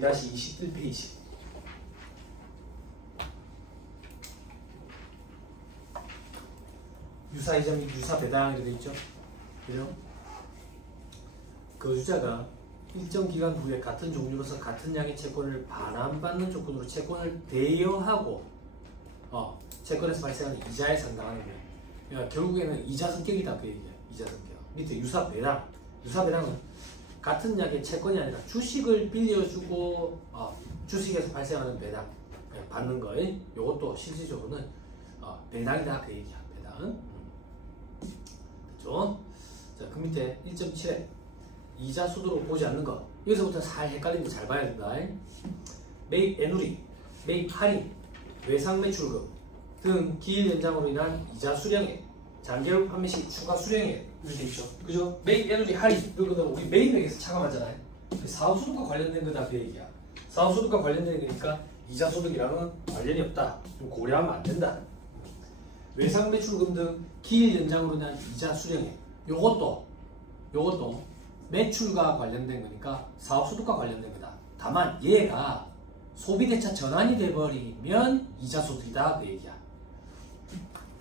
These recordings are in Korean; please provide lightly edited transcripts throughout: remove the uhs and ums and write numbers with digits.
2-21페이지. 유사 이전 및 유사 배당이라고 되어 있죠. 그죠? 거주자가 일정 기간 후에 같은 종류로서 같은 양의 채권을 반환받는 조건으로 채권을 대여하고 채권에서 발생하는 이자에 상당하는 거예요. 그러니까 결국에는 이자 성격이다 그 얘기야. 이자 성격. 밑에 유사 배당. 유사 배당은 같은 약의 채권이 아니라 주식을 빌려주고 주식에서 발생하는 배당 받는 거. 이것도 실질적으로는 배당이다 그 얘기야. 배당. 됐죠? 자, 그 밑에 1.7에 이자 수두로 보지 않는 거. 여기서부터 살 헷갈리는데 잘 봐야 된다. 매입 애누리, 매입 할인, 외상 매출금 등 기일 연장으로 인한 이자 수령액, 장기로 판매 시 추가 수령액 이렇게 있죠. 그죠? 매입 애누리 할인 이거는 우리 매입액에서 차감하잖아요. 사업소득과 관련된 거다 그 얘기야. 사업소득과 관련된 거니까 이자 소득이랑은 관련이 없다. 좀 고려하면 안 된다. 외상 매출금 등 기일 연장으로 인한 이자 수령액 요것도 매출과 관련된 거니까 사업소득과 관련된 거다. 다만 얘가 소비대차 전환이 돼버리면 이자소득이다 그 얘기야.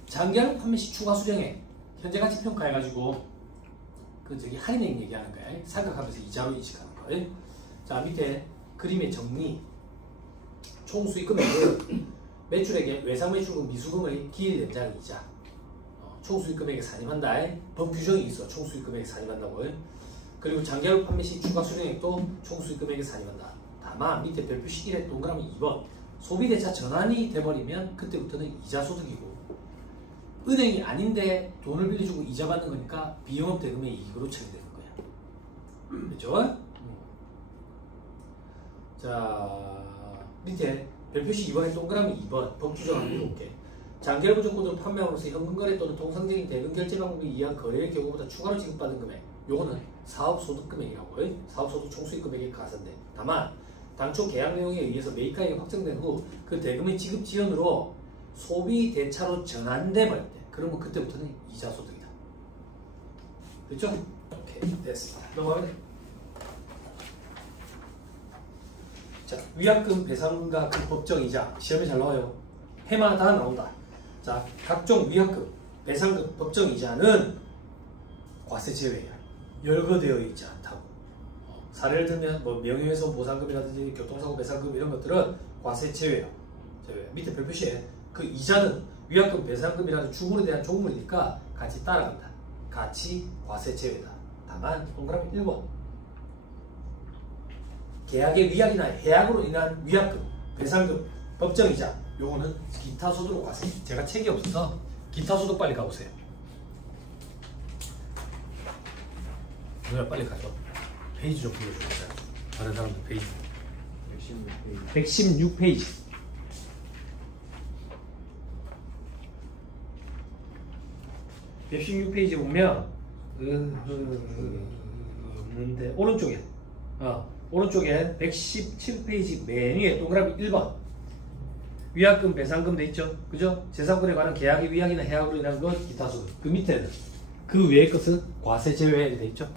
장기할부 판매 시 추가 수령액 현재가치 평가해가지고 할인액 얘기하는 거야. 살각하면서 이자로 인식하는 거야. 자, 밑에 그림의 정리. 총 수익 금액은 매출액의 외상 매출금 미수금의 기일 연장 이자. 총 수익 금액에 산입한다. 법 규정이 있어. 총 수익 금액에 산입한다고. 그리고 장기할부 판매 시 추가 수령액도 총 수익 금액에 산입한다. 다만 밑에 별표시 1에 동그라미 2번 소비대차 전환이 돼버리면 그때부터는 이자 소득이고 은행이 아닌데 돈을 빌려주고 이자 받는 거니까 비영업 대금의 이익으로 처리되는 거야. 그렇죠? 자, 밑에 별표시 2번에 동그라미 2번 법 규정 한번 볼게. 장기할부 조건으로 판매함으로써 현금거래 또는 통상적인 대금 결제 방법에 의한 거래의 경우보다 추가로 지급받은 금액 요거는 사업소득금액이라고. 사업소득 총수익금액에 가산돼. 다만 당초 계약 내용에 의해서 매입가액이 확정된 후 그 대금의 지급 지연으로 소비 대차로 전환돼 버릴 때 그러면 그때부터는 이자 소득이다. 됐죠? 오케이, 됐습니다. 넘어가면 돼. 자, 위약금 배상금과 그 법정 이자 시험에 잘 나와요. 해마다 나온다. 자, 각종 위약금, 배상금, 법정 이자는 과세 제외야. 열거되어 있지 않다고. 사례를 들면 뭐 명예훼손 보상금이라든지 교통사고 배상금 이런 것들은 과세 제외야. 밑에 별표시에 그 이자는 위약금 배상금이라는 주물에 대한 종물이니까 같이 따라간다. 같이 과세 제외다. 다만 동그라미 1번 계약의 위약이나 해약으로 인한 위약금, 배상금, 법정이자 요거는 기타 소득으로 과세. 제가 책이 없어서 기타 소득 빨리 가보세요. 누나 빨리 가죠. 페이지 좀 불러주세요. 다른 사람들 페이지 116페이지 116페이지 보면 없는데 오른쪽에 오른쪽에 117페이지 맨 위에 동그라미 1번 위약금 배상금 돼 있죠. 그죠? 재산권에 관한 계약의 위약이나 해약으로 인한 것 기타 소득. 그 밑에는 그 외의 것은 과세 제외 돼 있죠.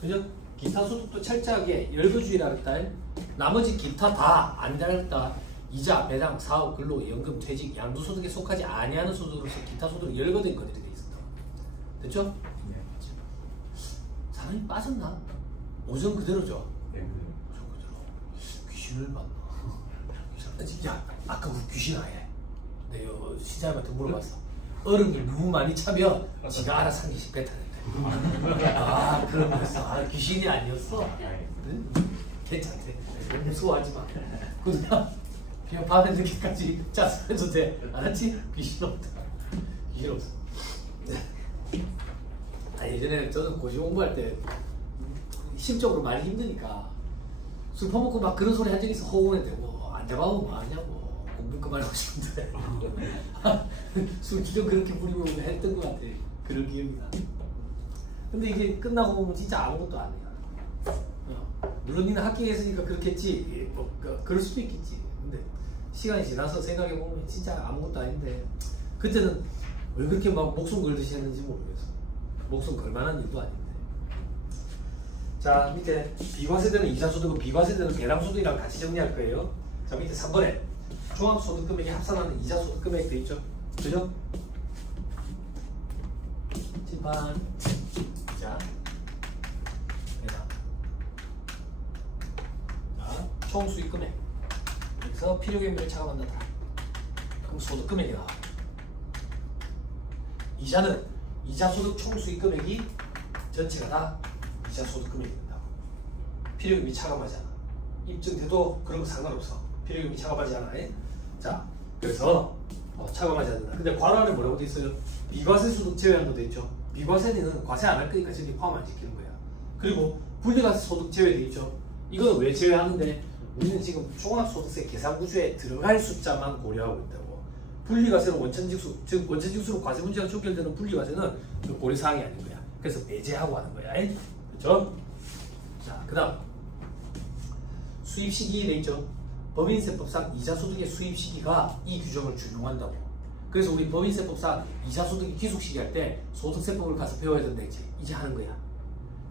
그죠? 기타 소득도 철저하게 열거주의라 그랬다. 나머지 기타 다 아니다 그랬다. 이자, 배당, 사업, 근로, 연금, 퇴직, 양도소득에 속하지 아니하는 소득으로서 기타 소득이 열거된 것들이 돼 있었다. 됐죠? 네. 사람이 빠졌나? 오전 그대로죠? 네, 그대로. 귀신을 봤나? 야, 아까 그 귀신 아예. 내가 시장한테 물어봤어. 얼음을 너무 많이 차면 지가 알아서 한 개씩 뱉어낸대. 아, 그런 거였어. 아, 귀신이 아니었어? 응? 괜찮대. 무서워하지 마. 그냥 밤에 늦게까지 짜서 해도 돼. 알았지? 귀신 없다. 귀신 없어. 아, 예전에 저는 고시 공부할 때 심적으로 많이 힘드니까 술 퍼먹고 막 그런 소리 한 적 있어. 허공에대고 안 잡아보면 뭐 하냐고. 공부 그만하고 싶은데 술 주정 그렇게 부리고 했던 것 같아. 그런 기억이 나. 근데 이게 끝나고 보면 진짜 아무것도 아니야. 물론 니는 학교에 있으니까 그렇겠지. 뭐, 그럴 수도 있겠지. 근데 시간이 지나서 생각해보면 진짜 아무것도 아닌데 그때는 왜 그렇게 막 목숨 걸듯이 했는지 모르겠어. 목숨 걸만한 일도 아닌데. 자, 밑에 비과세되는 이자소득은 비과세되는 배당소득이랑 같이 정리할 거예요. 자, 밑에 3번에 종합소득 금액이 합산하는 이자소득 금액 돼 있죠? 그죠? 심판 자, 총 수익 금액 여기서 필요경비를 차감한다. 그럼 소득 금액이 나와. 이자는 이자소득 총 수익 금액이 전체가 다 이자소득 금액이 된다고. 필요경비 차감하지 않아. 입증돼도 그런 거 상관없어. 필요경비 차감하지 않아. 자, 그래서 차감하지 않는다. 근데 관할에 뭐라고 돼 있어요? 비과세 소득 제외한다고 돼 있죠. 비과세는 과세 안 할 거니까 저기 포함 안 시키는 거야. 그리고 분리과세 소득 제외돼 있죠. 이거는 왜 제외하는데? 우리는 지금 종합소득세 계산구조에 들어갈 숫자만 고려하고 있다고. 분리과세는 원천징수, 즉 원천징수로 과세 문제가 촉결되는 분리과세는 그 고려사항이 아닌 거야. 그래서 배제하고 하는 거야. 그렇죠? 자, 그 다음 수입시기 돼 있죠. 법인세법상 이자소득의 수입시기가 이 규정을 준용한다고. 그래서 우리 법인세법상 이자소득의 기속시기 할 때 소득세법을 가서 배워야 된다 했지. 이제 하는 거야.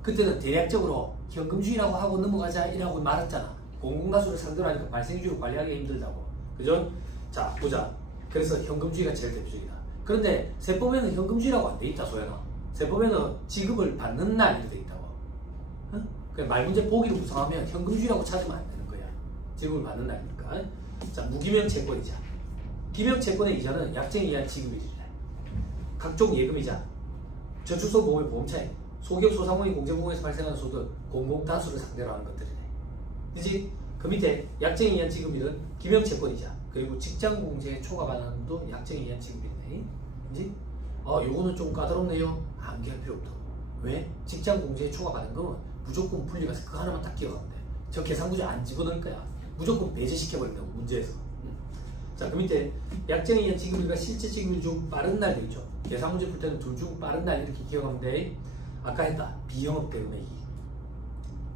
그때는 대략적으로 현금주의라고 하고 넘어가자 이라고 말했잖아. 공공가수를 상대로 하니까 발생주의를 관리하기 힘들다고. 그죠? 자, 보자. 그래서 현금주의가 제일 대표적이다. 그런데 세법에는 현금주의라고 안 돼 있다, 소연아. 세법에는 지급을 받는 날 이렇게 돼 있다고. 응? 그냥 말문제 보기를 구성하면 현금주의라고 찾으면 안 되는 거야. 지급을 받는 날이니까. 자, 무기명 채권이자. 기명 채권의 이자는 약정에 의한 지급이자. 각종 예금이자. 저축성 보험의 보험차익. 소기업 소상공인 공제보험에서 발생하는 소득, 공공다수를 상대로 하는 것들이네. 그지? 그 밑에 약정에 의한 지급이든 기명채권이자 그리고 직장공제 초과 반환도 약정에 의한 지급이네. 그지? 요거는 좀 까다롭네요. 암기할 필요 없다고. 왜? 직장공제 초과 받은 거면 무조건 분리가서 그거 하나만 딱 기억하면 돼. 저 계산구조 안 집어넣을 거야. 무조건 배제시켜버린다고, 문제에서. 자, 그 밑에 약정에 의한 지급일과 실제 지급일 중 빠른 날 되겠죠. 계산문제 풀 때는 둘 중 빠른 날 이렇게 기억하면 돼. 아까 했다. 비영업대금의 이익.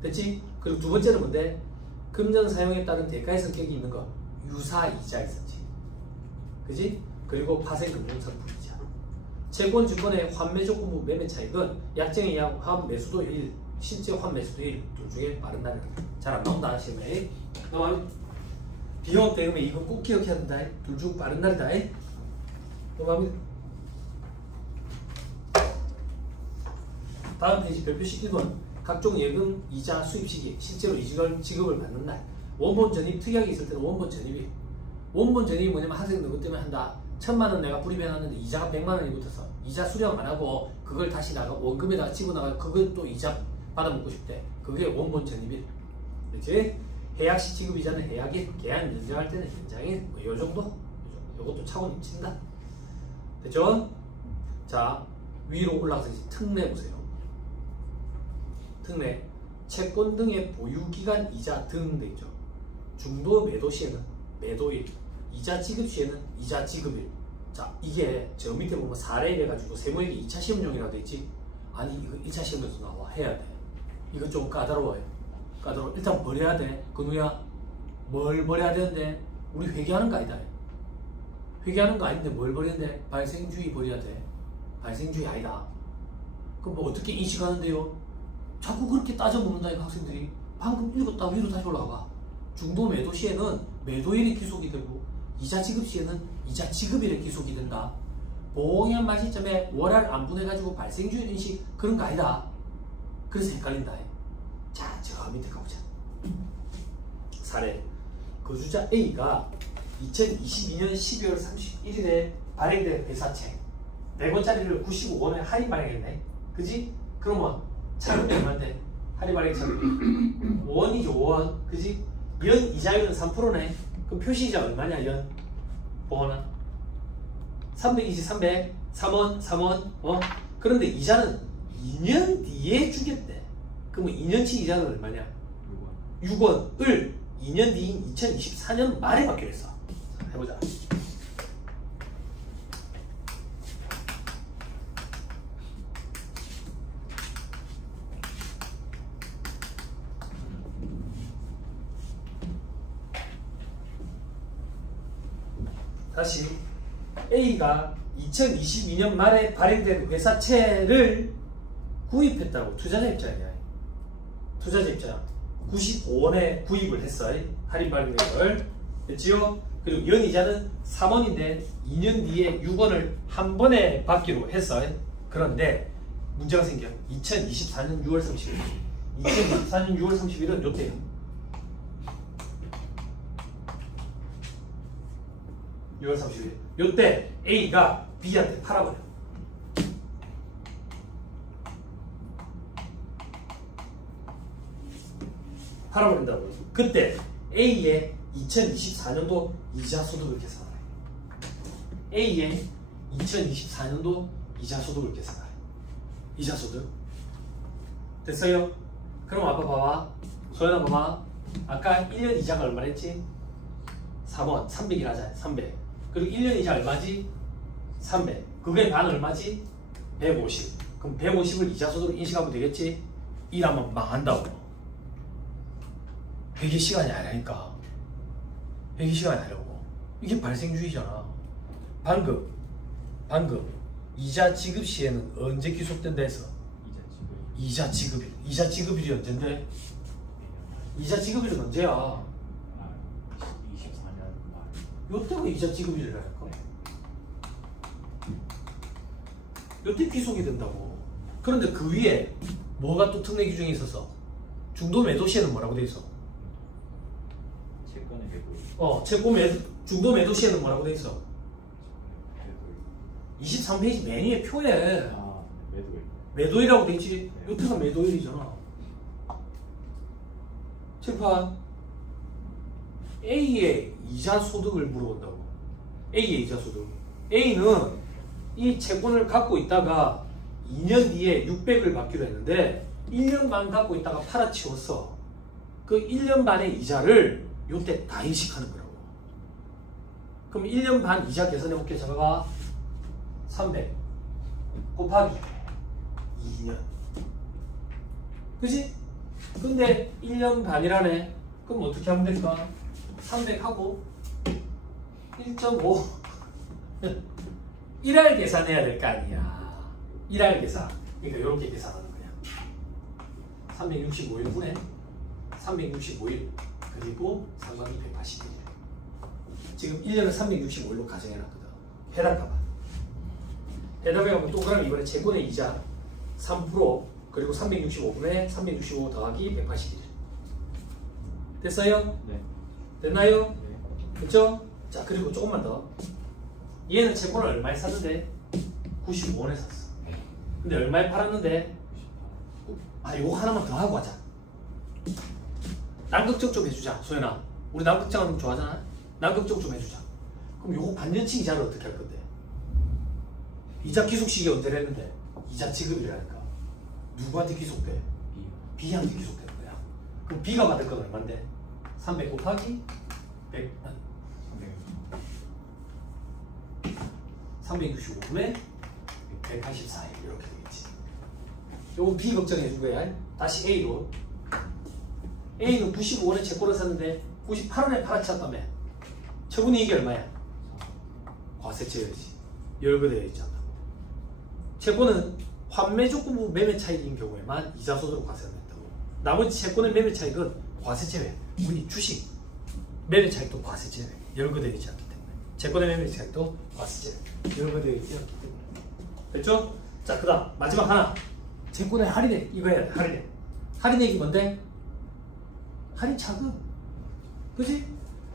됐지? 그리고 두 번째는 뭔데? 금전 사용에 따른 대가의 성격이 있는 거. 유사이자 있었지. 그지? 그리고 파생금융상품이자. 채권, 증권의 환매조건부 매매 차익은 약정에 의한 환매수도일, 실제 환매수도일 둘 중에 빠른 날이다. 잘 안 나온다, 시험에. 그다음 비영업대금의 이익은 꼭 기억해야 된다. 둘 중 빠른 날이다. 그다음 다음 페이지 별표식 1번. 각종 예금, 이자, 수입시기, 실제로 이직을 지급을 받는 날. 원본 전입, 특이하게 있을 때는 원본 전입이. 원본 전입이 뭐냐면 학생 누구 때문에 한다. 1000만원 내가 불입해놨는데 이자가 100만원이 붙어서 이자 수령 안 하고 그걸 다시 나가 원금에다가 집어나가 그걸 또 이자 받아먹고 싶대. 그게 원본 전입이. 그렇지? 해약시 지급이자는 해약일, 계약 연장할 때는 연장일, 뭐 요 정도? 요것도 차원이 친다. 됐죠? 자, 위로 올라가서 이제 특례 보세요. 특례, 채권 등의 보유기간 이자 등 돼 있죠. 중도 매도 시에는 매도일, 이자 지급 시에는 이자 지급일. 자, 이게 저 밑에 보면 사례를 해가지고 세무회계 2차 시험용이라고 돼 있지. 아니 이거 1차 시험에서 나와. 해야 돼. 이거 좀 까다로워요. 까다로워. 일단 버려야 돼. 근우야, 뭘 버려야 되는데? 우리 회계하는 거 아니다. 회계하는 거 아닌데 뭘 버리는데? 발생주의 버려야 돼. 발생주의 아니다. 그럼 뭐 어떻게 인식하는데요? 자꾸 그렇게 따져 묻는다니까 학생들이. 방금 읽었다 위로 다시 올라가. 중도 매도 시에는 매도일이 기속이 되고 이자 지급 시에는 이자 지급일이 기속이 된다. 봉양 마시점에 월할 안 분해가지고 발생주의 인식 그런 거 아니다. 그래서 헷갈린다. 자, 저 밑에 가보자. 사례. 거주자 A가 2022년 12월 31일에 발행된 회사채 100원짜리를 95원에 할인 발행했네. 그지? 그러면 차금이 얼마인데? 할인 발행 차금이 5원이죠. 5원. 그지? 연 이자율은 3%네. 그럼 표시이자 얼마냐? 연 5원은 320, 300 3원 그런데 이자는 2년 뒤에 주겠대. 그러면 2년치 이자는 얼마냐? 6원을 2년 뒤인 2024년 말에 받기로 했어. 자, 해보자. 다시 A가 2022년 말에 발행된 회사채를 구입했다고. 투자자 입장이야. 투자자 입장 95원에 구입을 했어. 할인 발행액을. 됐지요? 그리고 연이자는 3원인데 2년 뒤에 6원을 한 번에 받기로 했어. 그런데 문제가 생겨. 2024년 6월 30일. 2024년 6월 30일은 요때요. (6월 30일) 요때 A가 B한테 팔아버려. 팔아버린다고. 그때 A의 2024년도 이자 소득을 계산하래. A의 2024년도 이자 소득을 계산하래. 이자 소득. 됐어요? 그럼 아빠 봐봐. 소연아 봐봐. 아까 1년 이자가 얼마랬지? 3원. 300일 하자. 300. 그리고 1년 이자 얼마지? 300. 그게 반 얼마지? 150. 그럼 150을 이자 소득으로 인식하면 되겠지? 일하면 망한다고. 회계 시간이 아니라니까. 회계 시간이 아니라고. 이게 발생주의잖아. 방금 이자 지급 시에는 언제 귀속된다 했어? 이자 지급일. 이자 지급일이 언젠데? 이자 지급일은 언제야? 24년 말. 요때가 이자 지급일이라니까. 요때 귀속이 된다고. 그런데 그 위에 뭐가 또 특례 규정이 있어서 중도 매도 시에는 뭐라고 돼 있어? 채권의 매도. 채권 매도, 중도 매도 시에는 뭐라고 돼 있어? 23페이지 메뉴의 표에 매도일. 매도일이라고 돼 있지. 요때가 매도일이잖아. 칠판 A의 이자 소득을 물어본다고. A의 이자 소득. A는 이 채권을 갖고 있다가 2년 뒤에 600을 받기로 했는데 1년 반 갖고 있다가 팔아치웠어. 그 1년 반의 이자를 요때 다 인식하는 거라고. 그럼 1년 반 이자 계산해볼게. 잡아봐. 300 곱하기 2년. 그지? 근데 1년 반이라네. 그럼 어떻게 하면 될까? 300하고 1.5 1할 계산해야 될 거 아니야. 1할 계산. 그러니까 이렇게 계산하는 거야. 365일분에 365일 그리고 상관이 180일. 지금 1년을 365일로 가정해놨거든. 해답해봐. 해답해보면 동그라미 이번에 채권의 이자 3% 그리고 365분에 365 더하기 180일. 됐어요? 네. 됐나요? 네. 됐죠? 자, 그리고 조금만 더. 얘는 채권을 얼마에 샀는데? 95원에 샀어. 근데 얼마에 팔았는데? 요거 하나만 더 하고 하자. 남극적 좀 해주자. 소연아, 우리 남극적 하는 거 좋아하잖아? 남극적 좀 해주자. 그럼 요거 반년치 이자를 어떻게 할 건데? 이자 귀속식이 언제랬는데? 이자 지급이라니까. 누구한테 귀속돼? B한테 귀속되는 거야. 그럼 B가 받을 건 얼마인데? 300 곱하기 100. 365분에 184일 이렇게 되겠지. 요거 B 걱정해 준 거야. 다시 A로. A는 95원에 채권을 샀는데 98원에 팔아쳤다며. 처분이익이 얼마야? 과세처해야지. 열거되어 있지 않다고. 채권은 환매 조건부 매매 차익인 경우에만 이자 소득으로 과세된다고. 나머지 채권의 매매 차익은 과세제외. 우리 주식 매매 차익도 과세제외. 열거되어 있지 않기 때문에. 채권의 매매 차익도 과세제외. 열거되어 있지 않기 때문에. 됐죠? 자, 그 다음 마지막 하나. 채권의 할인액. 이거 해야 돼. 할인액. 할인액이 뭔데? 할인 차금. 그지?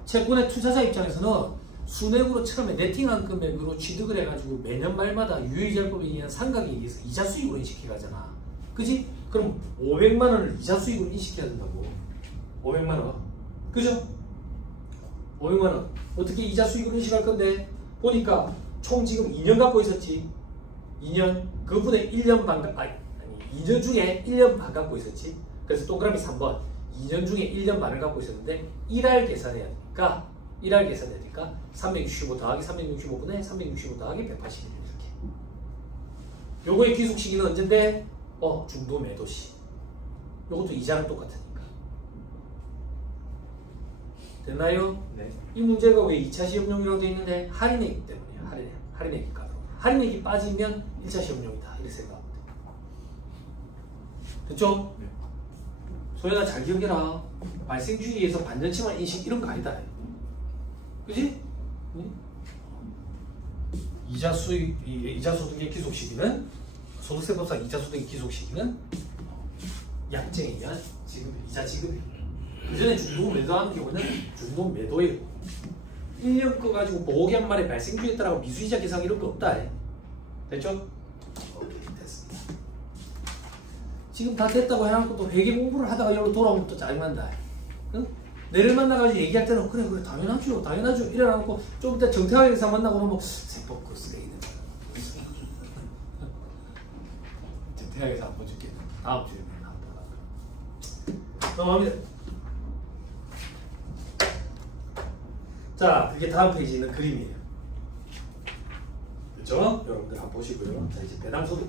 채권의 투자자 입장에서는 순액으로 처음에 네팅한 금액으로 취득을 해가지고 매년 말마다 유효이자법에 의한 상각에 의해서 이자 수익으로 인식해 가잖아. 그지? 그럼 500만 원을 이자 수익으로 인식해야 된다고. 500만 원. 그죠? 500만 원. 어떻게 이자 수익으로 인식할 건데? 보니까 총 지금 2년 갖고 있었지. 2년. 그분에 1년 반, 2년 중에 1년 반 갖고 있었지. 그래서 동그라미 3번. 2년 중에 1년 반을 갖고 있었는데 1할 계산해야 되니까 1할 계산해야 되니까 365 더하기 365분에 365 더하기 181 이렇게. 요거의 귀속 시기는 언젠데? 중도 매도시. 요것도 이자랑 똑같으니까. 됐나요? 네. 이 문제가 왜 2차 시험용이라고 되어 있는데 할인액이기 때문이에요. 할인액이 까다로워. 할인액이 빠지면 1차 시험용이다. 이렇게 생각하면 돼. 됐죠? 네. 소연아 잘 기억해라. 발생주의에서 반전치만 인식 이런 거 아니다. 그지? 응? 이자 수익, 이자 소득의 기속 시기는 소득세법상 이자 소득의 기속 시기는 약정에 의한 지급, 이자 지급이. 그 전에 중도금 매도하는 경우는 중도금 매도예요. 1년 거 가지고 보호기한 말에 발생주의에 따라 미수이자 계상 이런 거 없다. 됐죠? 오케이, 됐습니다. 지금 다 됐다고 해놓고 또 회계 공부를 하다가 여기로 돌아오면 또 짜증난다. 응? 내를 만나가지고 얘기할 때는 그래 당연하죠 이래놓고 좀 이따 정태화 회사 만나고 나면 세법 그 쓰레기는 정태화 회사 한번 줄게. 다음 주에 넘어갑니다. 자, 그게 다음 페이지에 있는 그림이에요. 그렇죠? 여러분들 한번 보시고요. 자, 이제 배당소득.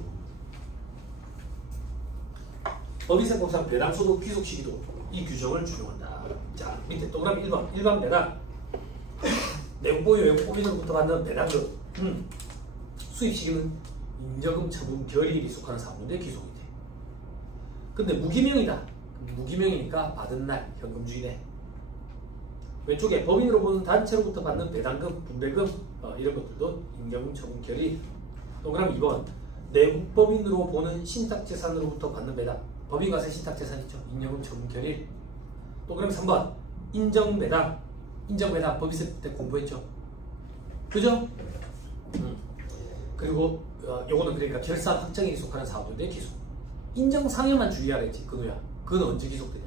법인세법상 배당소득 귀속 시기도 이 규정을 준용한다. 자, 밑에 동그라미 1번. 일반 배당. 내국보유 외국보유로부터 받는 배당금. 수입 시기는 인저금 처분 결의일이 속하는 사무인데 귀속이 돼. 근데 무기명이다. 무기명이니까 받은 날 현금주의네. 왼쪽에 법인으로 보는 단체로부터 받는 배당금, 분배금 이런 것들도 인저금 처분 결의. 동그라미 2번. 내국법인으로 보는 신탁재산으로부터 받는 배당. 법인과세 신탁재산 있죠. 인저금 처분 결의. 동그라미 3번. 인정배당. 인정배당 법인세 때 공부했죠. 그죠? 그리고 요거는 그러니까 결산 확정일이 속하는 사업들의 기속. 인정상여만 주의하랬지. 그거야. 그건 언제 기속되냐?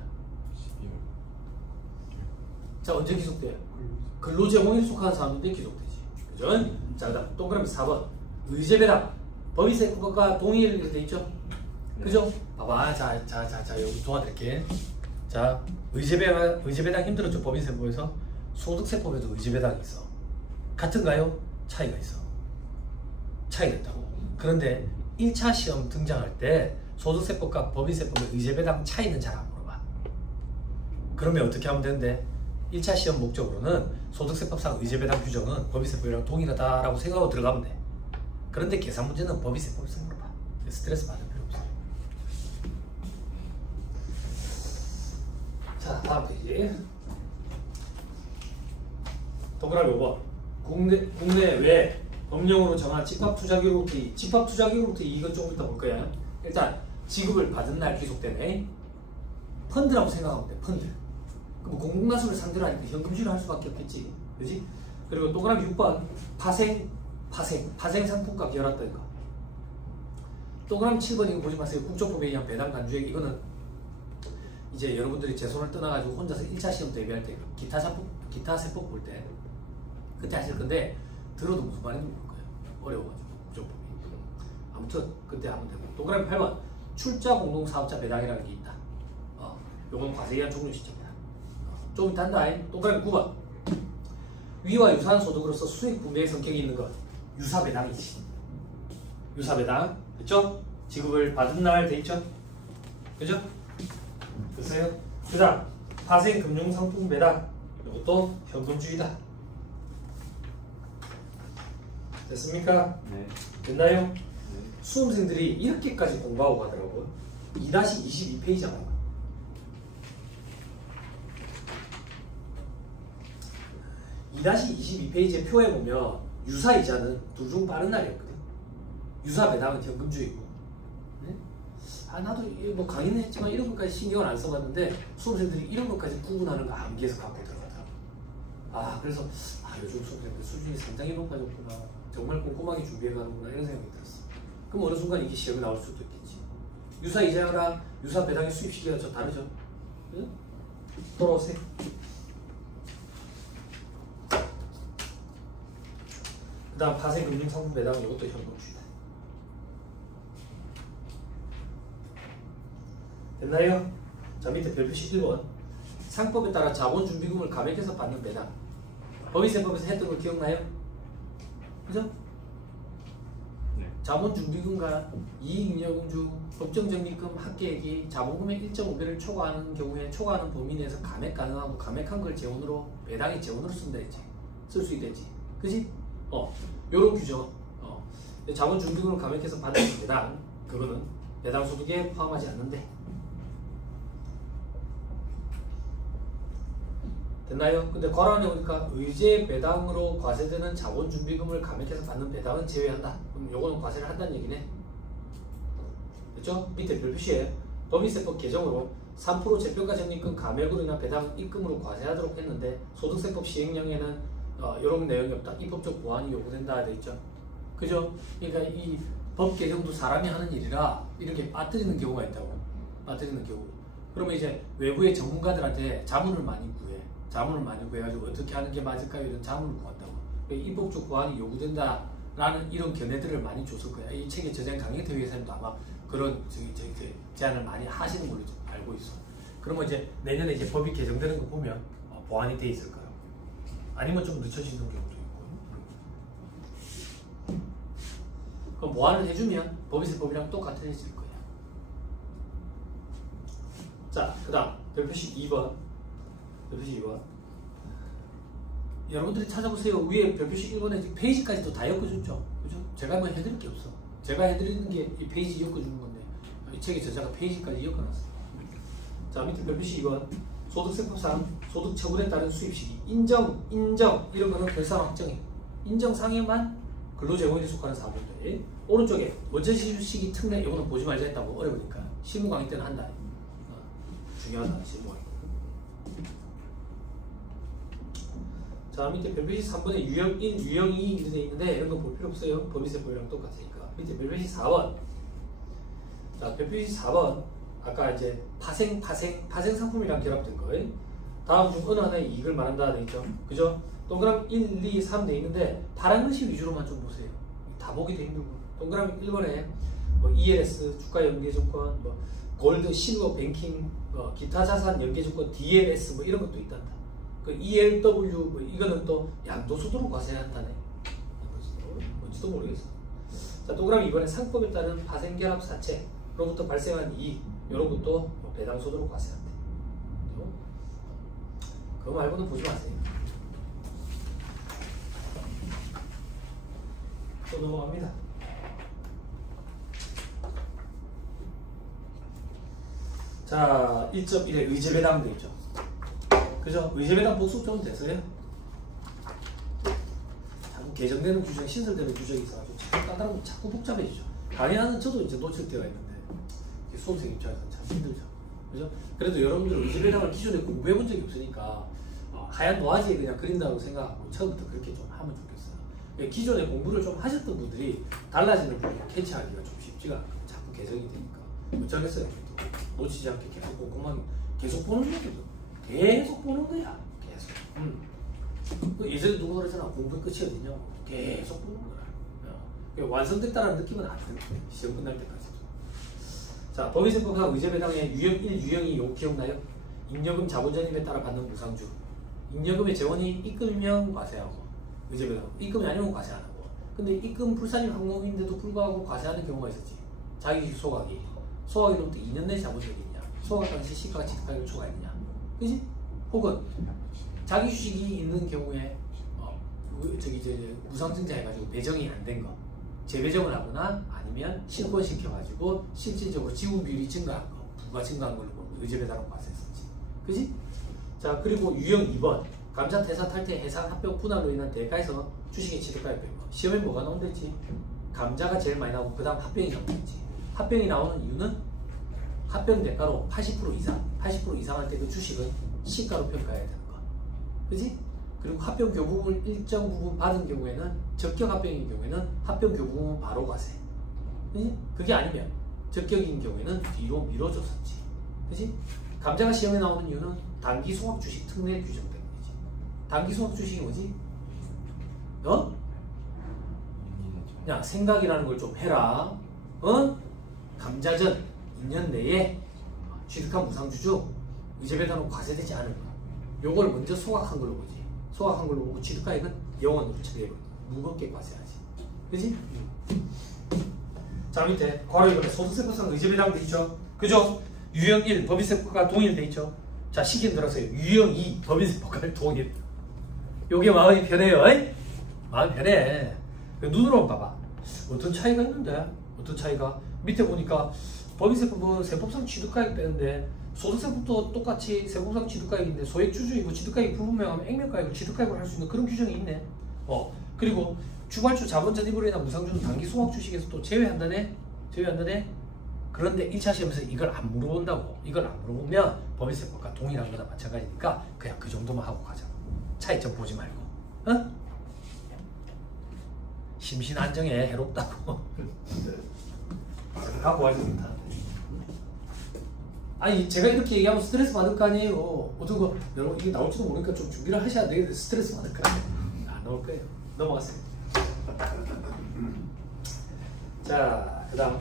자, 언제 기속돼요? 근로제공일이 속하는 사업들이 기속되지. 그죠? 자, 그다음 동그라미 4번. 의제배당. 법인세 국가가 동의를 이렇게 돼 있죠? 그죠? 봐봐. 자, 여기 도와드릴게. 자, 의제배당 힘들었죠? 법인세법에서. 소득세법에도 의제배당이 있어. 같은가요? 차이가 있어. 차이가 있다고. 그런데 1차 시험 등장할 때 소득세법과 법인세법의 의제배당 차이는 잘 안 물어봐. 그러면 어떻게 하면 되는데 1차 시험 목적으로는 소득세법상 의제배당 규정은 법인세법이랑 동일하다라고 생각하고 들어가면 돼. 그런데 계산 문제는 법인세법에서 물어봐. 스트레스 받을 필요 없어요. 자, 다음 페이지. 동그라미 5번. 국내외 법령으로 정한 집합투자기로부터 이익은 조금 이따 볼 거야. 일단 지급을 받은 날 귀속되네. 펀드라고 생각하면 돼. 펀드. 그럼 공공나수를 상대로 하니까 현금주의를 할 수밖에 없겠지. 그지? 그리고 동그라미 6번. 파생 상품과 결합된 거. 동그라미 7번 이거 보지 마세요. 국조법에 의한 배당 간주액. 이거는 이제 여러분들이 제 손을 떠나가지고 혼자서 1차 시험 대비할 때 기타 세법 볼 때 그때 하실 건데 들어도 무슨 말인지 모를 거예요. 어려워가지고 국조법이. 아무튼 그때 하면 되고. 동그라미 8번. 출자 공동사업자 배당이라는 게 있다. 요건 과세에 의한 종료 시점이다. 좀 이따 한다. 동그라미 9번. 위와 유사한 소득으로서 수익 분배의 성격이 있는 것. 유사배당이지. 유사배당. 그쵸? 지급을 받은 날 돼 있죠? 그죠? 됐어요? 그 다음 파생 금융상품 배당. 이것도 현금주의다. 됐습니까? 네. 됐나요? 네. 수험생들이 이렇게까지 공부하고 가더라고요. 2-22페이지잖아요. 2-22페이지의 표에 보면 유사이자는 둘 중 빠른 날이었거든. 유사배당은 현금주의고. 네? 나도 뭐 강의는 했지만 이런 것까지 신경을 안 써봤는데 수험생들이 이런 것까지 구분하는 거 암기해서 갖고 들어가더라고. 그래서 요즘 수험생들 수준이 상당히 높아졌구나. 정말 꼼꼼하게 주비해가는구나 이런 생각이 들었어. 그럼 어느 순간 이게 시험에 나올 수도 있겠지. 유사이자랑 유사배당의 수입 시기가 좀 다르죠. 응? 돌아오세요. 그 다음 파생금융상품 배당은 이것도 현금주의다. 됐나요? 자, 밑에 별표시 1번. 상법에 따라 자본준비금을 감액해서 받는 배당. 법인세법에서 했던 거 기억나요? 그죠? 네. 자본준비금과 이익잉여금주, 법정적립금, 합계액이 자본금의 일정 5배를 초과하는 경우에 초과하는 범위 내에서 감액 가능하고 감액한 걸 재원으로 배당의 재원으로 쓴다 했지. 쓸 수 있댔지. 그지? 요런 규정. 자본준비금을 감액해서 받는 배당, 그거는 배당소득에 포함하지 않는데. 됐나요? 근데 괄호 안에 보니까 의제 배당으로 과세되는 자본준비금을 감액해서 받는 배당은 제외한다. 그럼 요거는 과세를 한다는 얘기네. 됐죠? 밑에 별 표시에 법인세법 개정으로 3% 재평가 적립금 감액으로 인한 배당 입금으로 과세하도록 했는데 소득세법 시행령에는 이런 내용이 없다. 입법적 보완이 요구된다 되어 있죠. 그죠? 그러니까 이 법 개정도 사람이 하는 일이라 이렇게 빠뜨리는 경우가 있다고. 빠뜨리는 경우. 그러면 이제 외부의 전문가들한테 자문을 많이 구해. 자문을 많이 구해가지고 어떻게 하는 게 맞을까요? 이런 자문을 구한다고. 입법적 보완이 요구된다라는 이런 견해들을 많이 줬을 거야. 이 책의 저자 강영태 회장님도 아마 그런 제안을 많이 하시는 걸로 좀 알고 있어. 그러면 이제 내년에 이제 법이 개정되는 거 보면 보완이 돼 있을 거예요. 아니면 좀 늦춰지는 경우도 있고. 그럼 보완을 해주면 법인세법이랑 똑같아질 거예요. 자, 그 다음 별표시 2번. 별표시 2번. 여러분들이 찾아보세요. 위에 별표시 1번에 페이지까지도 다 엮어줬죠. 그죠? 제가 뭐 해드릴 게 없어. 제가 해드리는 게 이 페이지 엮어주는 건데 이 책의 저자가 페이지까지 엮어놨어요. 자, 밑에 별표시 2번. 소득세법상 소득 처분에 따른 수입시기 인정 이런 거는 결산 확정이에요. 인정상에만 근로제공에 속하는 사업인데 오른쪽에 원천시기 특례 이거는 보지 말자 했다고 어려우니까 실무 강의 때는 한다. 중요하다 실무 강의. 자, 밑에 별표시 3번에 유형 1, 유형 2 이렇게 돼 있는데 이런 거 볼 필요 없어요. 법인세법이랑 똑같으니까. 밑에 별표시 4번. 자, 별표시 4번. 아까 이제 파생 상품이랑 결합된 거. 다음 중 어느 하나의 이익을 말한다 돼 있죠. 그죠? 동그라미 1, 2, 3 돼 있는데 파란 글씨 위주로만 좀 보세요. 다 보기도 힘들고. 동그라미 1번에 뭐 ELS 주가 연계증권, 뭐 골드, 실버, 뱅킹, 기타 자산 연계증권, DLS 뭐 이런 것도 있단다. 그 ELW 뭐 이거는 또 양도소득으로 과세한다네. 뭔지도 모르겠어. 자, 동그라미 2번에 상법에 따른 파생결합 사채로부터 발생한 이익 이런 것도 배당소득으로 과세한대. 그거 말고는 보지 마세요. 또 넘어갑니다. 자, 1.1에 의제배당 돼 있죠. 그죠? 의제배당 복수점은 됐어요? 자꾸 개정되는 규정, 신설되는 규정이 있어가지고 자꾸 까다롭고 자꾸 복잡해지죠. 강의하는 저도 이제 놓칠 때가 있는데 수험생 입장에서는 참 힘들죠. 그죠? 그래도 여러분들은 의제배당을 기존에 공부해본 적이 없으니까 하얀 도화지에 그냥 그린다고 생각하고 처음부터 그렇게 좀 하면 좋겠어요. 기존에 공부를 좀 하셨던 분들이 달라지는 부분을 캐치하기가 좀 쉽지가 않고 자꾸 개정이 되니까 어쩌겠어요. 놓치지 않게 계속 꼼꼼하게 계속 보는 거거든. 계속 보는 거야. 계속. 예전에 누가 그러잖아. 공부 끝이 어디냐고. 계속 보는 거야. 완성됐다는 느낌은 안 들 거예요. 시험 끝날 때까지. 자, 법인세법상 의제배당의 유형 1, 유형 2 기억나요? 잉여금 자본전입에 따라 받는 무상주. 잉여금의 재원이 입금이면 과세하고 의제배당. 입금이 아니면 과세 안 하고. 근데 입금 불산입 항목인데도 불구하고 과세하는 경우가 있었지. 자기주식 소각이. 소각이로부터 2년 내 자본적이 있냐. 소각 당시 시가가 취득가액을 초과했느냐. 그지? 혹은 자기 주식이 있는 경우에 무상증자 해가지고 배정이 안 된 거. 재배정을 하거나 아니면 신권시켜가지고 실질적으로 지분 비율이 증가한 거. 부가 증가한 걸로 보면 의제배당으로 과세했었지. 그지? 자, 그리고 유형 2번. 감사, 퇴사, 탈퇴, 해상, 합병, 분할로 인한 대가에서 주식의 취득가액 빼고. 시험에 뭐가 나온댔지? 감자가 제일 많이 나오고 그 다음 합병이 나오겠지. 합병이 나오는 이유는 합병 대가로 80% 이상, 80% 이상 할 때 그 주식은 시가로 평가해야 되는 거. 그지? 그리고 합병 교부금을 일정 부분 받은 경우에는 적격 합병인 경우에는 합병 교부금은 바로 과세. 그지? 그게 아니면 적격인 경우에는 뒤로 미뤄줬었지. 그지? 감자가 시험에 나오는 이유는 단기 소각 주식 특례 규정 때문이지. 단기 소각 주식이 뭐지? 야, 생각이라는 걸 좀 해라. 감자전 2년 내에 취득한 무상주주 의제배당으로 과세되지 않은 거. 요걸 먼저 소각한 걸로 보지. 소각한 걸로 보고 취득가액은 영원으로 처리해버려. 무겁게 과세하지. 그지? 자, 밑에 괄호 2번에 소득세법상 의제배당 돼 있죠. 그죠? 유형 1 법인세법과 동일돼 있죠. 자, 시긴 들어서요. 유형 2 법인세법과 동일. 요게 마음이 편해요. 에이? 마음이 편해. 눈으로 봐봐. 어떤 차이가 있는데? 어떤 차이가? 밑에 보니까 법인세법은 세법상 취득가액 빼는데 소득세법도 똑같이 세법상 취득가액인데 소액주주이고 취득가액이 불분명하면 액면가액을 취득가액으로 할 수 있는 그런 규정이 있네. 그리고 주발주 자본 전입으로 인한 무상주는 단기 소각 주식에서 또 제외한다네. 그런데 1차 시험에서 이걸 안 물어본다고. 이걸 안 물어보면 법인세법과 동일한 거나 마찬가지니까 그냥 그 정도만 하고 가자. 차이점 보지 말고. 심신 안정에 해롭다고. 갖고 가지 못하는데. 아니 제가 이렇게 얘기하면 스트레스 받을 거 아니에요. 어떤 거 여러분 이게 나올지도 모르니까 좀 준비를 하셔야 되겠는데 스트레스 받을 거예요. 안 나올 거예요. 넘어가세요. 자, 그 다음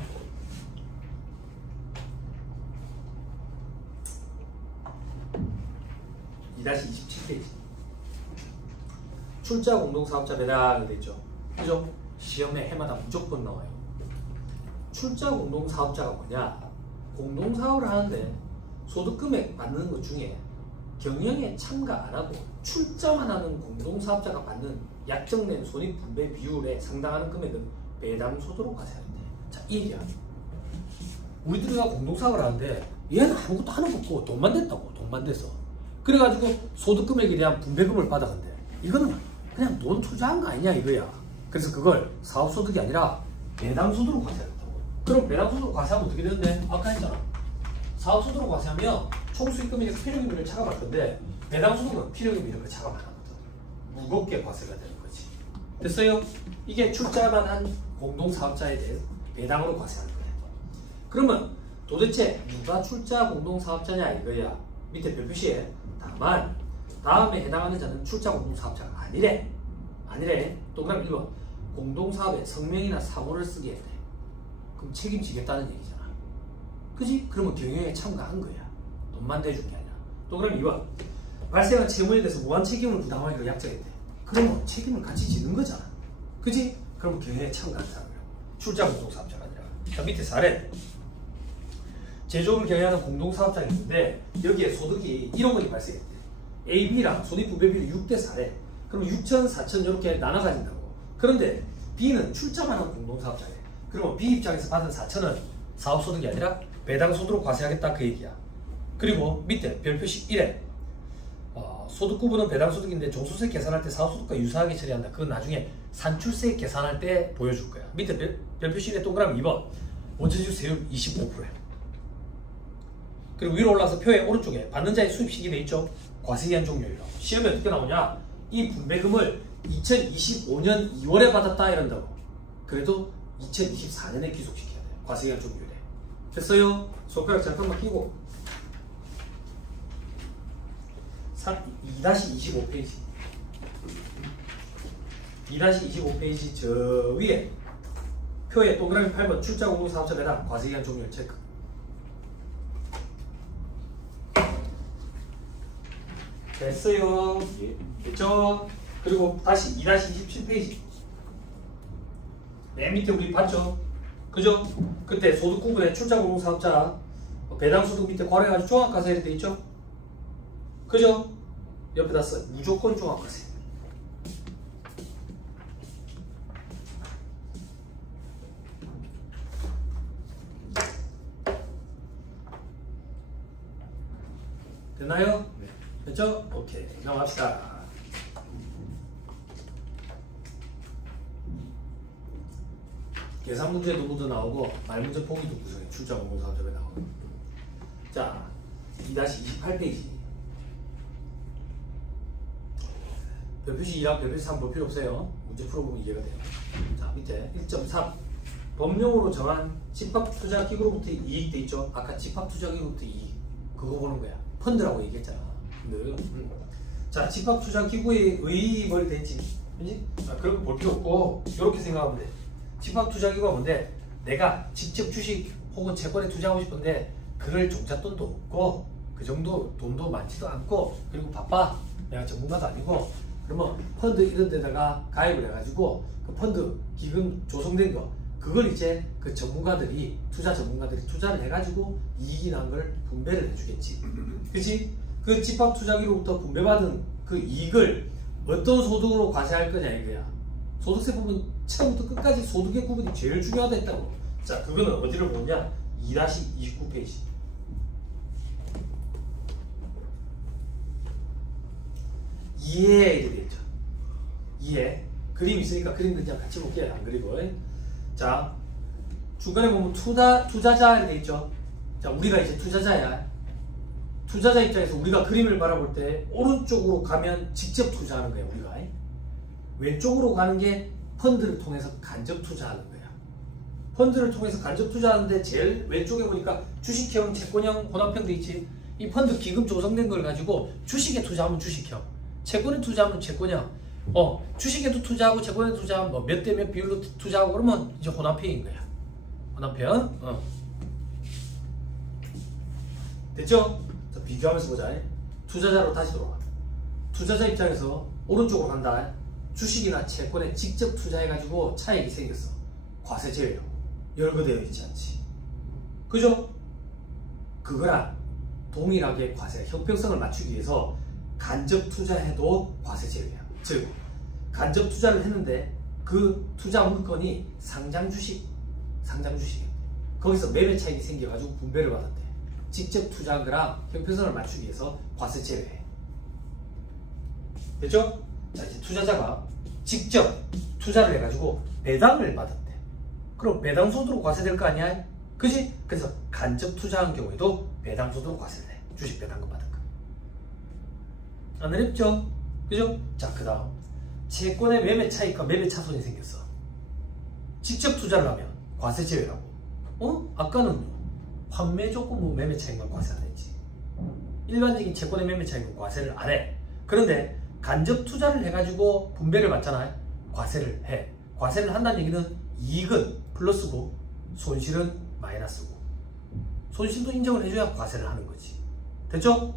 2-27페이지 출자 공동사업자 배당이 되죠. 그죠? 시험에 해마다 무조건 나와요. 출자 공동사업자가 뭐냐? 공동사업을 하는데 소득금액 받는 것 중에 경영에 참가 안 하고 출자만 하는 공동사업자가 받는 약정된 손익분배 비율에 상당하는 금액은 배당소득으로 과세하는데. 자, 이 얘기야. 우리들이 공동사업을 하는데 얘는 아무것도 하는 거 없고 돈만 냈다고. 돈만 돼서. 그래가지고 소득금액에 대한 분배금을 받아간대. 이거는 그냥 돈 투자한 거 아니냐 이거야. 그래서 그걸 사업소득이 아니라 배당소득으로 과세하겠다고. 그럼 배당소득으로 과세하면 어떻게 되는데? 아까 했잖아. 사업소득으로 과세하면 총수익금액에서 필요금액을 차감할 건데 배당소득은 필요금액 이런 거 차감 안 하거든. 무겁게 과세가 되는 거지. 됐어요? 이게 출자만 한 공동사업자에 대해 배당으로 과세하는 거예요. 그러면 도대체 누가 출자 공동사업자냐 이거야. 밑에 별표시에 다만 다음에 해당하는 자는 출자 공동사업자가 아니래. 동그라미 1번 공동사업에 성명이나 사모를 쓰게 돼. 그럼 책임지겠다는 얘기잖아. 그지? 그러면 경영에 참가한 거야. 돈만 대준 게 아니라. 동그라미 2번 발생한 채무에 대해서 무한 책임을 부담하기로 약정했대. 그러면 책임을 같이 지는 거잖아. 그지? 그러면 경영에 참가한 사람이야. 출자 공동사업자가 아니라. 자, 밑에 4래 제조업을 경영하는 공동사업자가 있는데 여기에 소득이 1억 원이 발생했대. A, B랑 손익분배비율이 6대4래. 그럼 6천, 4천 이렇게 나눠 가진다고. 그런데 B는 출자만 하는 공동사업자래. 그러면 B 입장에서 받은 4천은 사업소득이 아니라 배당소득으로 과세하겠다 그 얘기야. 그리고 밑에 별표식 1에 소득 구분은 배당소득인데 종소득 계산할 때 사업소득과 유사하게 처리한다. 그건 나중에 산출세 계산할 때 보여줄 거야. 밑에 별표식 1에 동그라미 2번 원천지수세율 25%야. 그리고 위로 올라서 표의 오른쪽에 받는 자의 수입 시기 돼 있죠. 과세기한 종료일로. 시험에 어떻게 나오냐? 이 분배금을 2025년 2월에 받았다 이런다고. 그래도 2024년에 귀속시켜야 돼요. 과세기한 종료일에. 됐어요? 손가락 잠깐만 끼고 2-25페이지 2-25페이지 저 위에 표에 동그라미 8번 출자 공동사업자 배당 과세기한 종료일 체크. 됐어요. 예. 됐죠? 그리고 다시 2-27페이지 맨 밑에 우리 봤죠? 그죠? 그때 소득 구분에 출자 공동사업자 배당소득 밑에 괄호해가지고 종합과세 이렇게 돼 있죠? 그죠? 옆에다 써 무조건 종합과세. 됐나요? 네. 됐죠? 오케이. 넘어갑시다. 계산 문제 도구도 나오고 말문제 포기도 구성해. 출자 공동사업자가 나오고. 자, 2-28페이지. 별표시 2랑 별표시 3 볼 필요 없어요. 문제 풀어보면 이해가 돼요. 자, 밑에 1.3 법령으로 정한 집합투자기구로부터의 이익 돼 있죠? 아까 집합투자기구로부터의 이익 그거 보는 거야. 펀드라고 얘기했잖아. 자, 집합투자기구의 의익이 됐지. 그지? 그런 거 볼 필요 없고 이렇게 생각하면 돼. 집합투자기구가 뭔데? 내가 직접 주식 혹은 채권에 투자하고 싶은데 그럴 종잣돈도 없고 그 정도 돈도 많지도 않고 그리고 바빠. 내가 전문가도 아니고 그러면 펀드 이런 데다가 가입을 해가지고 그 펀드 기금 조성된 거 그걸 이제 그 전문가들이 투자 전문가들이 투자를 해가지고 이익이 난 걸 분배를 해주겠지. 그치? 그 집합투자기로부터 분배받은 그 이익을 어떤 소득으로 과세할 거냐 이거야. 소득세법은 처음부터 끝까지 소득의 구분이 제일 중요하다 했다고. 자, 그거는 어디를 보냐? 2-29페이지 이해 이렇게 되죠. 이해. 그림 있으니까 그림 그냥 같이 볼게요. 안 그리고. 자, 중간에 보면 투자자 이렇게 있죠. 자, 우리가 이제 투자자야. 투자자 입장에서 우리가 그림을 바라볼 때 오른쪽으로 가면 직접 투자하는 거예요. 우리가. 왼쪽으로 가는 게 펀드를 통해서 간접 투자하는 거야. 펀드를 통해서 간접 투자하는데 제일 왼쪽에 보니까 주식형, 채권형, 혼합형 돼 있지. 이 펀드 기금 조성된 걸 가지고 주식에 투자하면 주식형, 채권에 투자하면 채권형. 주식에도 투자하고 채권에도 투자하면 뭐 몇 대 몇 비율로 투자하고 그러면 이제 혼합형인 거야. 혼합형. 됐죠? 자, 비교하면서 보자. 투자자로 다시 돌아가. 투자자 입장에서 오른쪽으로 간다. 주식이나 채권에 직접 투자해가지고 차익이 생겼어. 과세 제외로. 열거되어 있지 않지. 그죠? 그거랑 동일하게 과세 형평성을 맞추기 위해서 간접 투자해도 과세 제외야. 즉 간접 투자를 했는데 그 투자 물건이 상장 주식이야. 거기서 매매 차익이 생겨가지고 분배를 받았대. 직접 투자한 거랑 형평성을 맞추기 위해서 과세 제외해. 됐죠? 자, 이제 투자자가 직접 투자를 해가지고 배당을 받았대. 그럼 배당소득으로 과세될 거 아니야? 그지? 그래서 간접 투자한 경우에도 배당소득으로 과세를 해. 주식 배당금 받은 거. 안 어렵죠? 그죠? 자, 그 다음 채권의 매매 차익과 매매 차손이 생겼어. 직접 투자를 하면 과세 제외라고. 아까는 환매 조건부 매매 차익만 과세 안 했지. 일반적인 채권의 매매 차익은 과세를 안 해. 그런데 간접 투자를 해가지고 분배를 받잖아요. 과세를 해. 과세를 한다는 얘기는 이익은 플러스고 손실은 마이너스고. 손실도 인정을 해줘야 과세를 하는 거지. 됐죠?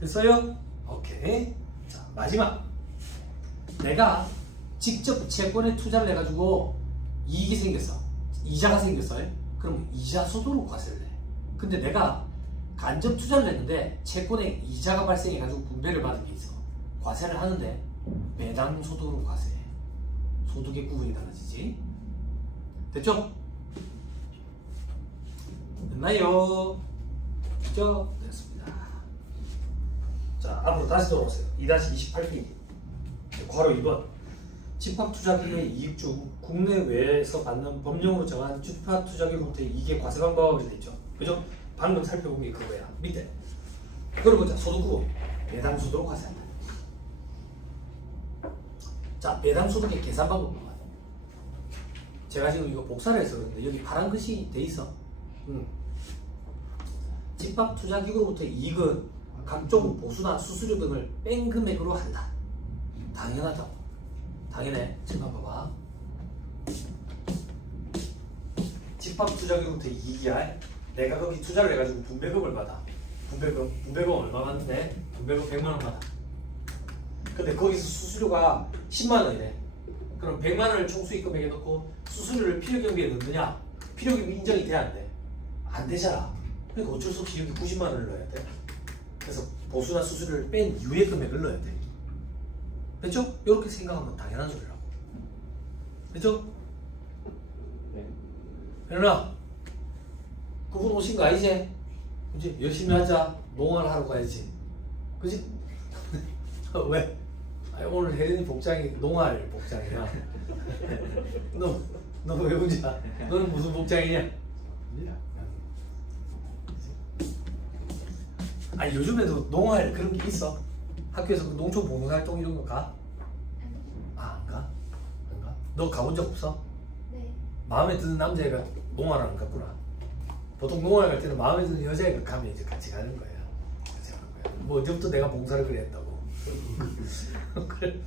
됐어요? 오케이. 자, 마지막. 내가 직접 채권에 투자를 해가지고 이익이 생겼어. 이자가 생겼어요. 그럼 이자 소득으로 과세를 해. 근데 내가 간접 투자를 했는데 채권에 이자가 발생해가지고 분배를 받은 게 있어. 과세를 하는데 배당 소득으로 과세해. 소득의 구분이 달라지지. 됐죠? 됐나요? 됐죠? 됐습니다. 자, 앞으로 다시 돌아오세요. 2-28페이지. 괄호 2번. 집합투자기의 이익 중 국내외에서 받는 법령으로 정한 집합투자기로부터의 이익의 과세 방법이 되죠. 그죠? 방금 살펴본 게 그거야. 밑에. 그걸 보자. 소득구분. 배당소득으로 과세한다. 자, 배당소득의 계산 방법은 제가 지금 이거 복사를 해서 그런데 여기 파란 글씨 돼 있어. 집합투자기구로부터의 이익은 각종 보수나 수수료 등을 뺀 금액으로 한다. 당연하다고. 당연해. 잠깐 봐봐. 집합투자기구로부터의 이익이야. 내가 거기 투자를 해가지고 분배금을 받아. 분배금 얼마 받는데? 분배금 100만원 받아. 근데 거기서 수수료가 10만원이래. 그럼 100만원을 총수익 금액에 넣고 수수료를 필요경비에 넣느냐? 필요경비 인정이 돼야 안 돼? 안 되잖아. 그러니까 어쩔 수 없이 여기 90만원을 넣어야 돼. 그래서 보수나 수수료를 뺀 이후의 금액을 넣어야 돼. 됐죠? 이렇게 생각하면 당연한 소리라고. 됐죠? 네. 혜련아, 그분 오신 거 아니지? 그치? 열심히 하자. 농활 하러 가야지. 그치? 왜? 아니, 오늘 혜련이 복장이 농활 복장이야. 너 왜 혼자? 너는 무슨 복장이냐? 아니, 요즘에도 농활 그런 게 있어? 학교에서 그 농촌 봉사활동 이런 거 가? 아, 안 가? 안 가? 너 가본 적 없어? 네. 마음에 드는 남자애가 농활 안 갔구나. 보통 농활 갈 때는 마음에 드는 여자애가 가면 이제 같이 가는 거야. 같이 가는 거야. 뭐 언제부터 내가 봉사를 그래 했다고. 그래.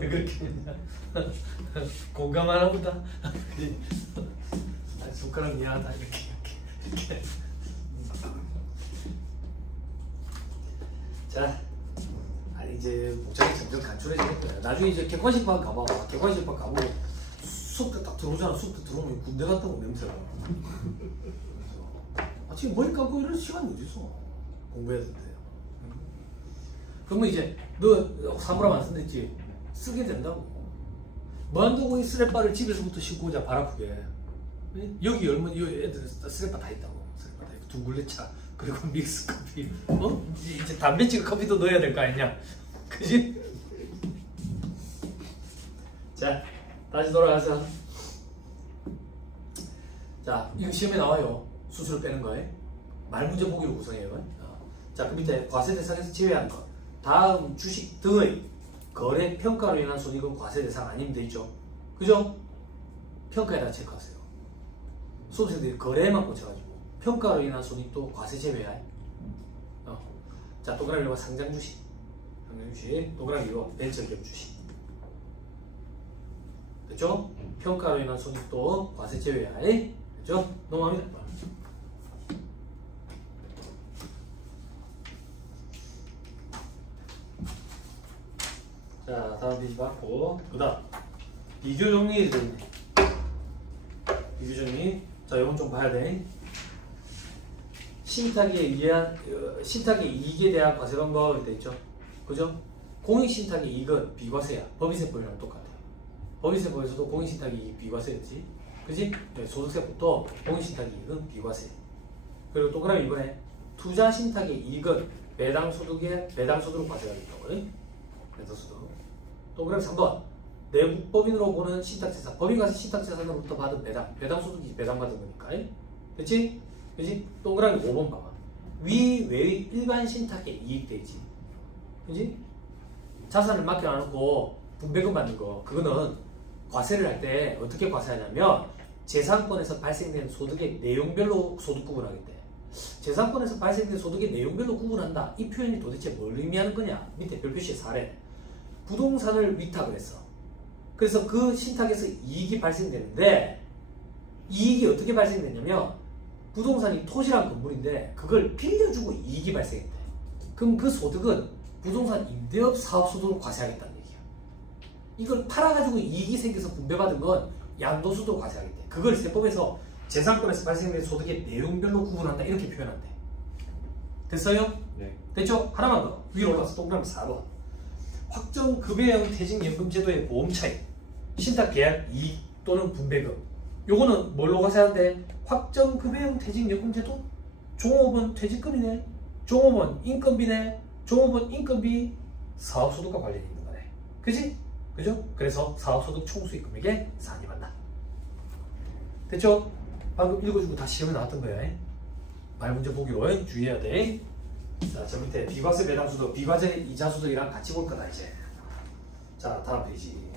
왜 그렇게 했냐? 공감하나 보다. 아, 손가락 미안하다. 이렇게. 자, 아니 이제 복장이 점점 간단해지겠구나. 나중에 이제 객관식판 가봐. 객관식판 가보고 수업 때 딱 들어오잖아. 수업 때 들어오면 군대 갔다 온 냄새가. 아, 지금 머리 감고 이런 시간이 어딨어. 공부해야 된대. 그러면 이제 너 사물함 안 쓴댔지? 쓰게 된다고. 뭐 한다고 이 스레빠를 집에서부터 신고 오자. 발 아프게. 여기 열면 이 애들 스레빠 다 있다고. 스레빠 다 있고 둥글레차 그리고 믹스 커피. 이제 담배 찍은 커피도 넣어야 될 거 아니냐? 그지? 자, 다시 돌아가서. 자, 이거 시험에 나와요. 수수료 빼는 거에. 말 문제 보기로 구성해요. 자, 그 밑에 과세 대상에서 제외한 것. 다음 주식 등의 거래 평가로 인한 손익은 과세 대상 아니면 되죠. 그죠? 평가에다 체크하세요. 수험생들이 거래만 꽂혀가지고 평가로 인한 손익도 과세 제외야. 자, 동그라미 1번 상장 주식. 상장 주식. 동그라미 2번 벤처기업 주식. 됐죠? 평가로 인한 손익도 과세 제외야. 됐죠? 넘어갑니다. 자, 다음 페이지 받고, 그 다음 비교 정리 되어있네. 비교 정리. 자, 이건 좀 봐야 돼. 신탁에 이익에 대한 과세 방법이 되어있죠. 그죠? 공익신탁의 이익은 비과세야. 법인세법이랑 똑같아. 법인세법에서도 공익신탁의 이익 비과세였지. 그지? 네, 소득세법도 공익신탁의 이익은 비과세. 그리고 동그라미 이번에 투자신탁의 이익은 배당소득으로 과세가 된다고. 배당소득. 동그라미 3번 내국법인으로 보는 신탁재산. 법인과세 신탁재산으로부터 받은 배당소득이 배당받은 거니까. 됐지? 그지? 동그라미 5번 봐봐. 위외의 일반 신탁의 이익 되지. 그지? 자산을 맡겨놔놓고 분배금 받는 거. 그거는 과세를 할 때 어떻게 과세하냐면 재산권에서 발생된 소득의 내용별로 소득 구분하겠대. 재산권에서 발생된 소득의 내용별로 구분한다. 이 표현이 도대체 뭘 의미하는 거냐? 밑에 별표시에 사례. 부동산을 위탁을 했어. 그래서 그 신탁에서 이익이 발생되는데 이익이 어떻게 발생되냐면 부동산이 토지란 건물인데 그걸 빌려주고 이익이 발생했대. 그럼 그 소득은 부동산 임대업 사업소득으로 과세하겠다는 얘기야. 이걸 팔아가지고 이익이 생겨서 분배받은 건 양도소득으로 과세하겠대. 그걸 세법에서 재산권에서 발생된 소득의 내용별로 구분한다 이렇게 표현한대. 됐어요? 네. 됐죠? 하나만 더. 위로 올라가서 동그라미 4번. 확정급여형 퇴직연금제도의 보험 차익, 신탁계약 이익 또는 분배금. 요거는 뭘로 과세하는데? 확정급여형 퇴직연금제도? 종업원 퇴직금이네. 종업원 인건비네. 종업원 인건비 사업소득과 관련이 있는 거네. 그지? 그죠? 그래서 사업소득 총수익금액에 산입한다. 됐죠? 방금 읽어주고 다 시험에 나왔던 거야. 말 문제 보기로 주의해야 돼. 자, 저 밑에 비과세 배당소득, 비과세 이자소득이랑 같이 볼 거다 이제. 자, 다음 페이지.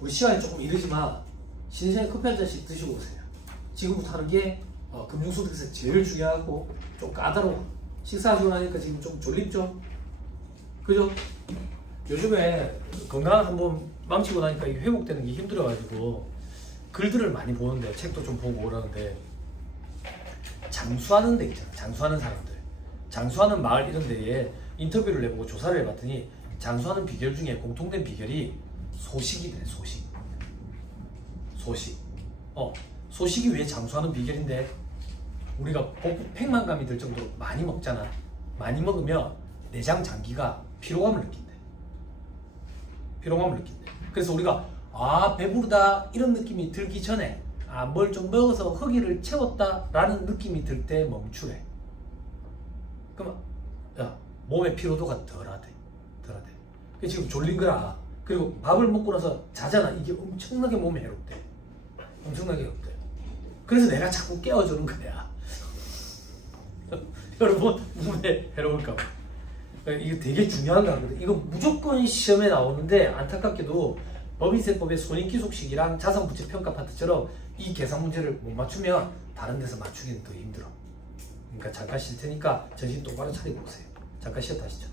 우리 시간이 조금 이르지만 신선한 커피 한 잔씩 드시고 오세요. 지금부터 하는 게 금융소득에서 제일 중요하고 좀 까다로워. 식사하시고 나니까 지금 좀 졸립죠? 그죠? 요즘에 건강 한번 망치고 나니까 회복되는 게 힘들어가지고 글들을 많이 보는데 책도 좀 보고 그러는데 장수하는 데 있잖아. 장수하는 사람들. 장수하는 마을 이런 데에 인터뷰를 해보고 조사를 해봤더니 장수하는 비결 중에 공통된 비결이 소식이래. 소식. 소식이 왜 장수하는 비결인데 우리가 복부 팽만감이 들 정도로 많이 먹잖아. 많이 먹으면 내장 장기가 피로감을 느낀대. 피로감을 느낀대. 그래서 우리가 배부르다 이런 느낌이 들기 전에 뭘 좀 먹어서 허기를 채웠다 라는 느낌이 들 때 멈추래. 그러면 몸의 피로도가 덜하대. 지금 졸린 거라. 그리고 밥을 먹고 나서 자잖아. 이게 엄청나게 몸에 해롭대. 엄청나게 해롭대. 그래서 내가 자꾸 깨워주는 거야. 여러분 몸에 해로울까 봐. 이게 되게 중요한 거거든. 이거 무조건 시험에 나오는데 안타깝게도 법인세법의 손익귀속식이랑 자산부채평가 파트처럼 이 계산 문제를 못 맞추면 다른 데서 맞추기는 더 힘들어. 그러니까 잠깐 쉴 테니까 정신 똑바로 차리고 오세요. 잠깐 쉬었다 하시죠.